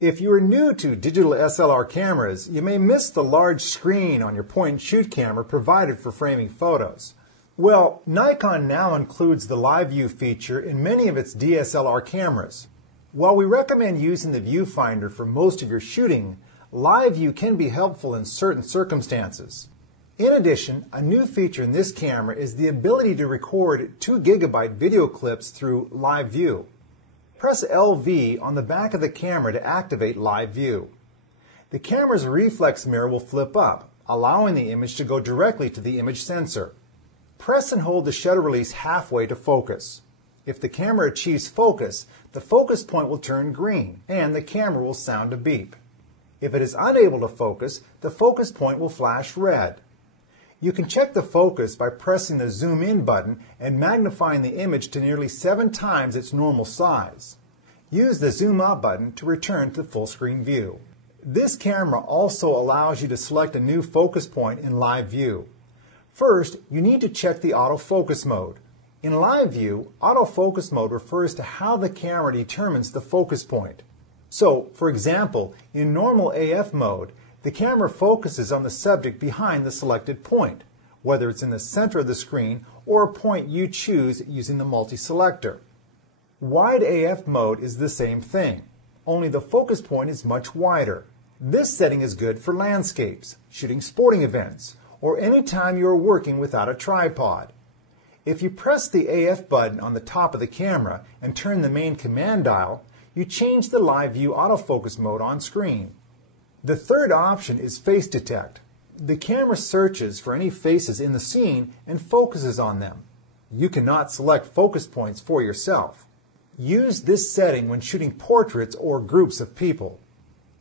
If you are new to digital SLR cameras, you may miss the large screen on your point-and-shoot camera provided for framing photos. Well, Nikon now includes the Live View feature in many of its DSLR cameras. While we recommend using the viewfinder for most of your shooting, Live View can be helpful in certain circumstances. In addition, a new feature in this camera is the ability to record 2 GB video clips through Live View. Press LV on the back of the camera to activate Live View. The camera's reflex mirror will flip up, allowing the image to go directly to the image sensor. Press and hold the shutter release halfway to focus. If the camera achieves focus, the focus point will turn green and the camera will sound a beep. If it is unable to focus, the focus point will flash red. You can check the focus by pressing the zoom in button and magnifying the image to nearly 7 times its normal size. Use the zoom out button to return to full screen view. This camera also allows you to select a new focus point in Live View. First, you need to check the autofocus mode. In Live View, autofocus mode refers to how the camera determines the focus point. So, for example, in normal AF mode, the camera focuses on the subject behind the selected point, whether it's in the center of the screen or a point you choose using the multi-selector. Wide AF mode is the same thing, only the focus point is much wider. This setting is good for landscapes, shooting sporting events, or any time you are working without a tripod. If you press the AF button on the top of the camera and turn the main command dial, you change the Live View autofocus mode on screen. The third option is Face Detect. The camera searches for any faces in the scene and focuses on them. You cannot select focus points for yourself. Use this setting when shooting portraits or groups of people.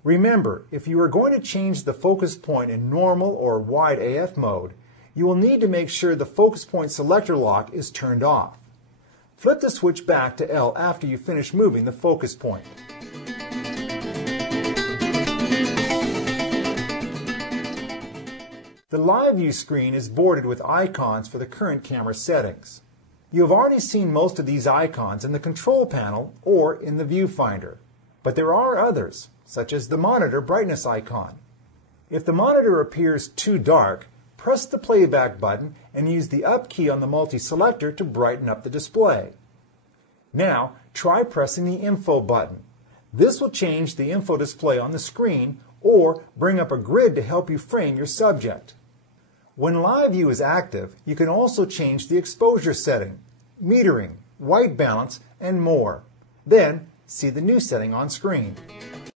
Remember, if you are going to change the focus point in normal or wide AF mode, you will need to make sure the focus point selector lock is turned off. Flip the switch back to L after you finish moving the focus point. The Live View screen is bordered with icons for the current camera settings. You have already seen most of these icons in the control panel or in the viewfinder, but there are others, such as the monitor brightness icon. If the monitor appears too dark, press the playback button and use the up key on the multi-selector to brighten up the display. Now, try pressing the info button. This will change the info display on the screen or bring up a grid to help you frame your subject. When Live View is active, you can also change the exposure setting, metering, white balance, and more. Then, see the new setting on screen.